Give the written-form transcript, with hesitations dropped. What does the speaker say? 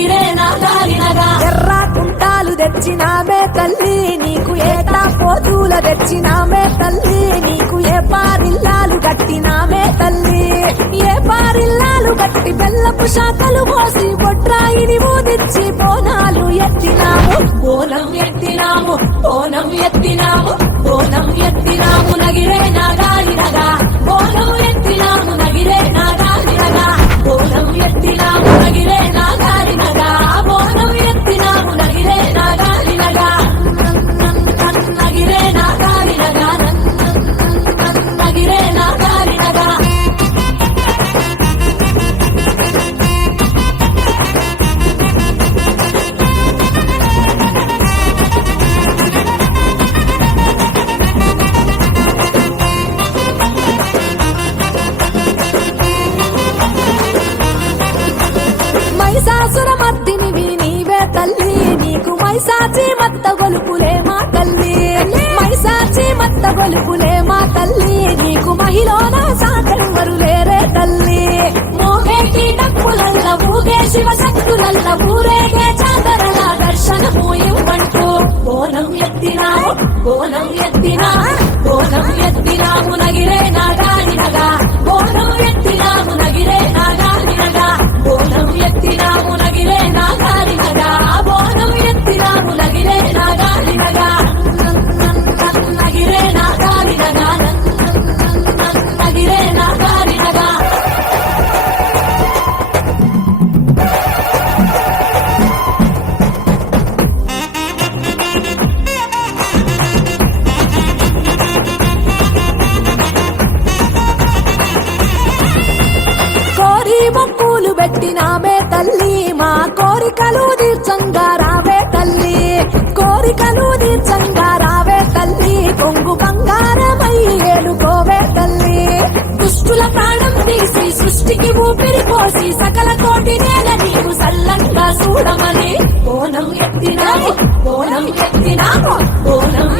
నగిరే నా గాలినగా ఎర్ర కుంటాలు తెచ్చినామే తల్లి నీకు ఏటా పోతుల తెచ్చినామే తల్లి నీకు ఏ పారిల్లాలు కట్టినామే తల్లి ఏ పారిల్లాలు కట్టి బెల్లపు శాఖలు పోసి బొట్రాయిని ఊదిచ్చి బోనాలు ఎత్తినాము బోనం ఎత్తినాము బోనం ఎత్తినాము బోనం ఎత్తినాము నగిరే నా గాలినగా బోనం ఎత్తినాము నగిరే నా గాలినగా బోనం ఎత్తినాము నగిరే నా గాలినగా బోనం ఎత్తినాము నగిరే నా గాలినగా నగిరే నా గాలినగా నగిరే నా గాలినగా మైసాసుర మర్దినివి నీవే తల్లి నీకు మైసాచి మత్త గొలుపులే మా తల్లి మైసాచి మత్త గొలుపులే మా తల్లి నీకు మహిళన సాటెవరు లేరే తల్లి మోగేటి డప్పులల్ల ఊగే శివ శక్తులల్ల ఊరేగే చాదరల దర్శనము ఇవ్వంటూ బోనం ఎత్తినాము బోనం ఎత్తినాము బోనం ఎత్తినాము నగిరే నా గాలినగా బోనం ఎత్తినాము నగిరే నా గాలినగా బోనం ఎత్తినాము నగిరే నా గాలినగా బోనం ఎత్తినాము నగిరే నా గాలినగా నగిరే నా గాలినగా నగిరే నా గాలినగా కోరి మొక్కులు పెట్టినామే తల్లి మా కోరికలు తీర్చంగా రావే తల్లి కోరికలు తీర్చంగా రావే తల్లి కొంగు బంగారమై ఏలుకోవే తల్లి దుష్టుల ప్రాణం తీసి సృష్టికి ఊపిరి పోసి సకల కోటి నేల నీకు సల్లంగా చూడమని బోనం ఎత్తినాము బోనం ఎత్తినాము బోనం